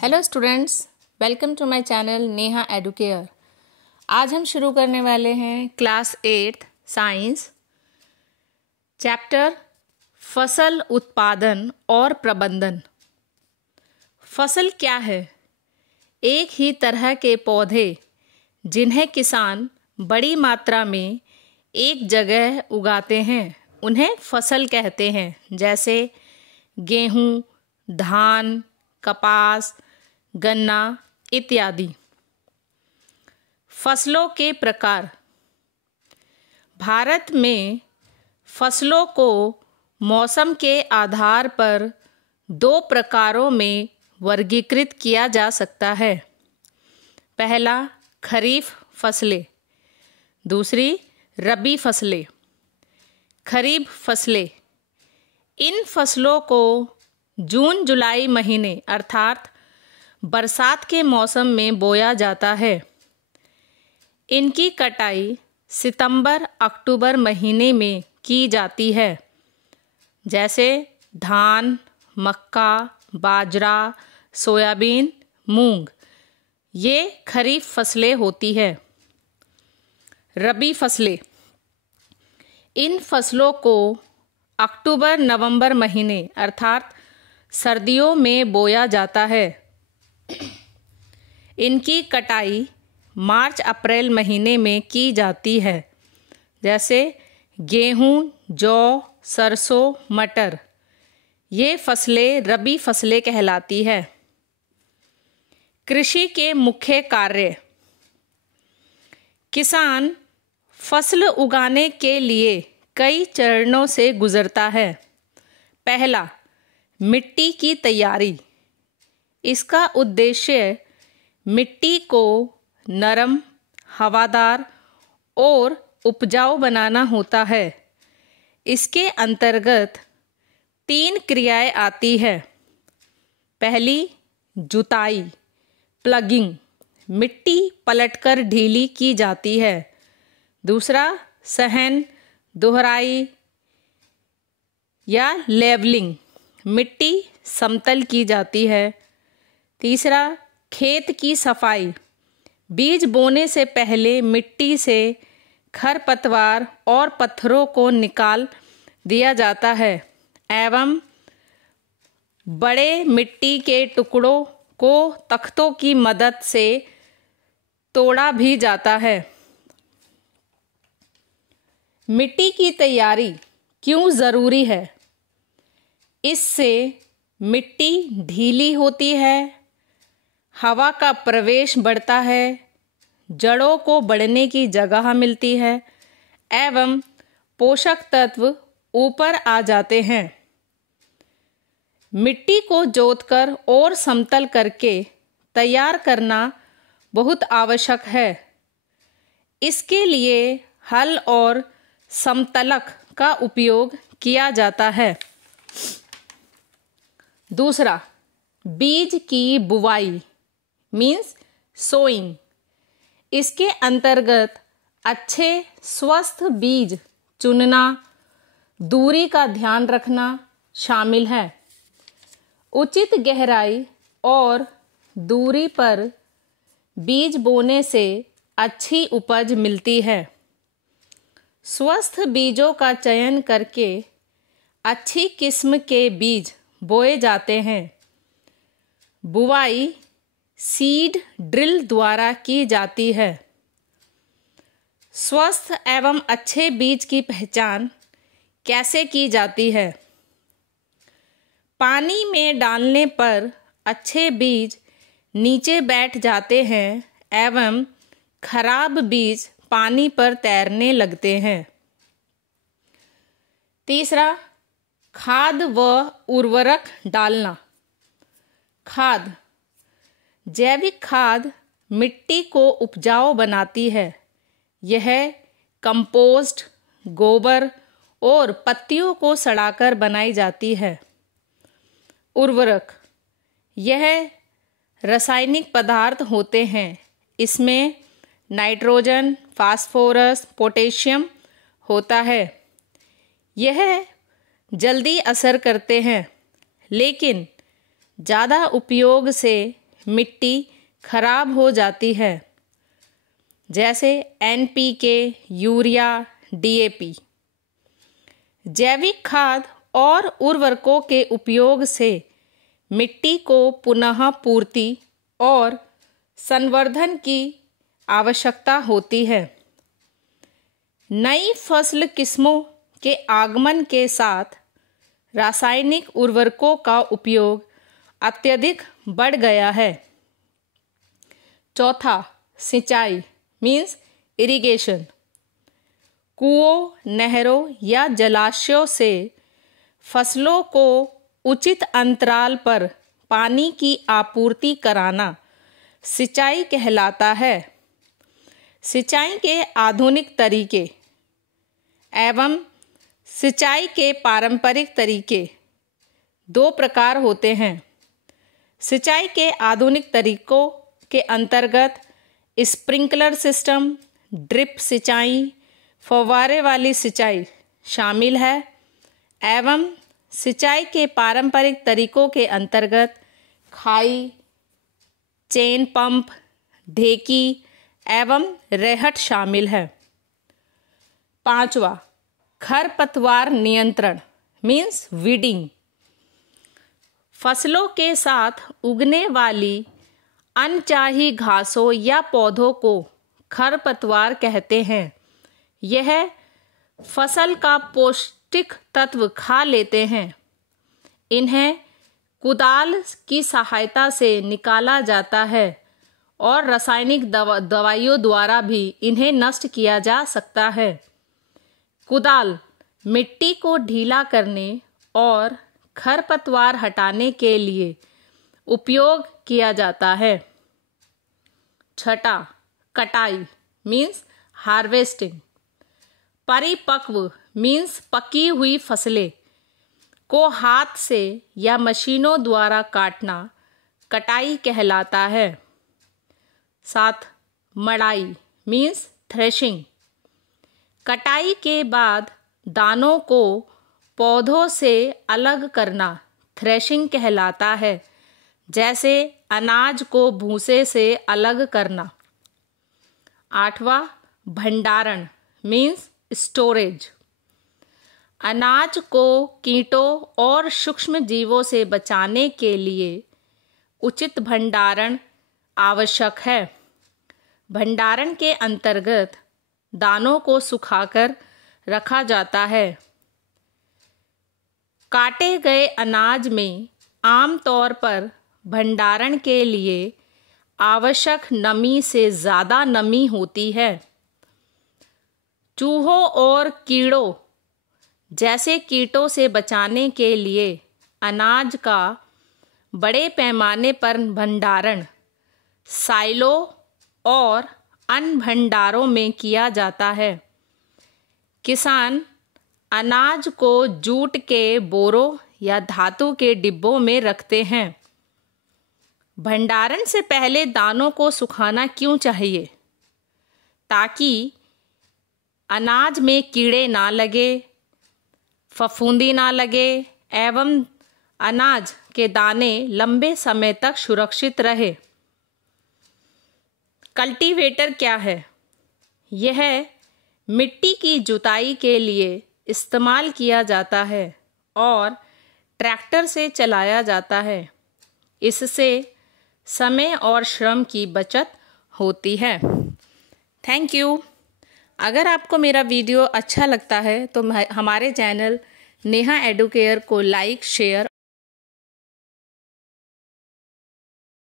Hello students, welcome to my channel Neha Educare. आज हम शुरू करने वाले हैं क्लास 8 साइंस चैप्टर फसल उत्पादन और प्रबंधन। फसल क्या है? एक ही तरह के पौधे जिन्हें किसान बड़ी मात्रा में एक जगह उगाते हैं उन्हें फसल कहते हैं, जैसे गेहूँ, धान, कपास, गन्ना इत्यादि। फसलों के प्रकार। भारत में फसलों को मौसम के आधार पर दो प्रकारों में वर्गीकृत किया जा सकता है। पहला खरीफ फसलें, दूसरी रबी फसलें। खरीफ फसलें, इन फसलों को जून जुलाई महीने अर्थात बरसात के मौसम में बोया जाता है। इनकी कटाई सितंबर अक्टूबर महीने में की जाती है, जैसे धान, मक्का, बाजरा, सोयाबीन, मूंग। ये खरीफ फसलें होती है। रबी फसलें, इन फसलों को अक्टूबर नवंबर महीने अर्थात सर्दियों में बोया जाता है। इनकी कटाई मार्च अप्रैल महीने में की जाती है, जैसे गेहूं, जौ, सरसों, मटर। ये फसलें रबी फसलें कहलाती है। कृषि के मुख्य कार्य। किसान फसल उगाने के लिए कई चरणों से गुजरता है। पहला, मिट्टी की तैयारी। इसका उद्देश्य मिट्टी को नरम, हवादार और उपजाऊ बनाना होता है। इसके अंतर्गत 3 क्रियाएं आती है। पहली, जुताई, प्लगिंग, मिट्टी पलटकर ढीली की जाती है। दूसरा, सहन, दोहराई या लेवलिंग, मिट्टी समतल की जाती है। तीसरा, खेत की सफाई, बीज बोने से पहले मिट्टी से खरपतवार और पत्थरों को निकाल दिया जाता है एवं बड़े मिट्टी के टुकड़ों को तख्तों की मदद से तोड़ा भी जाता है। मिट्टी की तैयारी क्यों ज़रूरी है? इससे मिट्टी ढीली होती है, हवा का प्रवेश बढ़ता है, जड़ों को बढ़ने की जगह मिलती है एवं पोषक तत्व ऊपर आ जाते हैं। मिट्टी को जोतकर और समतल करके तैयार करना बहुत आवश्यक है। इसके लिए हल और समतलक का उपयोग किया जाता है। दूसरा, बीज की बुवाई मीन्स सोइंग। इसके अंतर्गत अच्छे स्वस्थ बीज चुनना, दूरी का ध्यान रखना शामिल है। उचित गहराई और दूरी पर बीज बोने से अच्छी उपज मिलती है। स्वस्थ बीजों का चयन करके अच्छी किस्म के बीज बोए जाते हैं। बुवाई सीड ड्रिल द्वारा की जाती है। स्वस्थ एवं अच्छे बीज की पहचान कैसे की जाती है? पानी में डालने पर अच्छे बीज नीचे बैठ जाते हैं एवं खराब बीज पानी पर तैरने लगते हैं। तीसरा, खाद व उर्वरक डालना। खाद, जैविक खाद मिट्टी को उपजाऊ बनाती है। यह कंपोस्ट, गोबर और पत्तियों को सड़ाकर बनाई जाती है। उर्वरक, यह रासायनिक पदार्थ होते हैं। इसमें नाइट्रोजन, फास्फोरस, पोटेशियम होता है। यह जल्दी असर करते हैं, लेकिन ज़्यादा उपयोग से मिट्टी खराब हो जाती है, जैसे NPK, यूरिया, DAP। जैविक खाद और उर्वरकों के उपयोग से मिट्टी को पुनः पूर्ति और संवर्धन की आवश्यकता होती है। नई फसल किस्मों के आगमन के साथ रासायनिक उर्वरकों का उपयोग अत्यधिक बढ़ गया है। चौथा, सिंचाई मीन्स इरिगेशन। कुओं, नहरों या जलाशयों से फसलों को उचित अंतराल पर पानी की आपूर्ति कराना सिंचाई कहलाता है। सिंचाई के आधुनिक तरीके एवं सिंचाई के पारंपरिक तरीके दो प्रकार होते हैं। सिंचाई के आधुनिक तरीकों के अंतर्गत स्प्रिंकलर सिस्टम, ड्रिप सिंचाई, फव्वारे वाली सिंचाई शामिल है एवं सिंचाई के पारंपरिक तरीकों के अंतर्गत खाई, चेन पंप, ढेकी एवं रेहट शामिल है। पांचवा, खरपतवार नियंत्रण मीन्स वीडिंग। फसलों के साथ उगने वाली अनचाही घासों या पौधों को खरपतवार कहते हैं। यह फसल का पौष्टिक तत्व खा लेते हैं। इन्हें कुदाल की सहायता से निकाला जाता है और रासायनिक दवाइयों द्वारा भी इन्हें नष्ट किया जा सकता है। कुदाल मिट्टी को ढीला करने और खरपतवार हटाने के लिए उपयोग किया जाता है। छठा, कटाई मीन्स हार्वेस्टिंग। परिपक्व मीन्स पकी हुई फसलें को हाथ से या मशीनों द्वारा काटना कटाई कहलाता है। 7, मड़ाई मीन्स थ्रेशिंग। कटाई के बाद दानों को पौधों से अलग करना थ्रेशिंग कहलाता है, जैसे अनाज को भूसे से अलग करना। 8वां, भंडारण मीन्स स्टोरेज। अनाज को कीटों और सूक्ष्म जीवों से बचाने के लिए उचित भंडारण आवश्यक है। भंडारण के अंतर्गत दानों को सुखाकर रखा जाता है। काटे गए अनाज में आमतौर पर भंडारण के लिए आवश्यक नमी से ज़्यादा नमी होती है। चूहों और कीड़ों जैसे कीटों से बचाने के लिए अनाज का बड़े पैमाने पर भंडारण साइलो और अन्य भंडारों में किया जाता है। किसान अनाज को जूट के बोरों या धातु के डिब्बों में रखते हैं। भंडारण से पहले दानों को सुखाना क्यों चाहिए? ताकि अनाज में कीड़े ना लगे, फफूंदी ना लगे एवं अनाज के दाने लंबे समय तक सुरक्षित रहे। कल्टीवेटर क्या है? यह मिट्टी की जुताई के लिए इस्तेमाल किया जाता है और ट्रैक्टर से चलाया जाता है। इससे समय और श्रम की बचत होती है। Thank you. अगर आपको मेरा वीडियो अच्छा लगता है तो हमारे चैनल नेहा एडुकेयर को लाइक, शेयर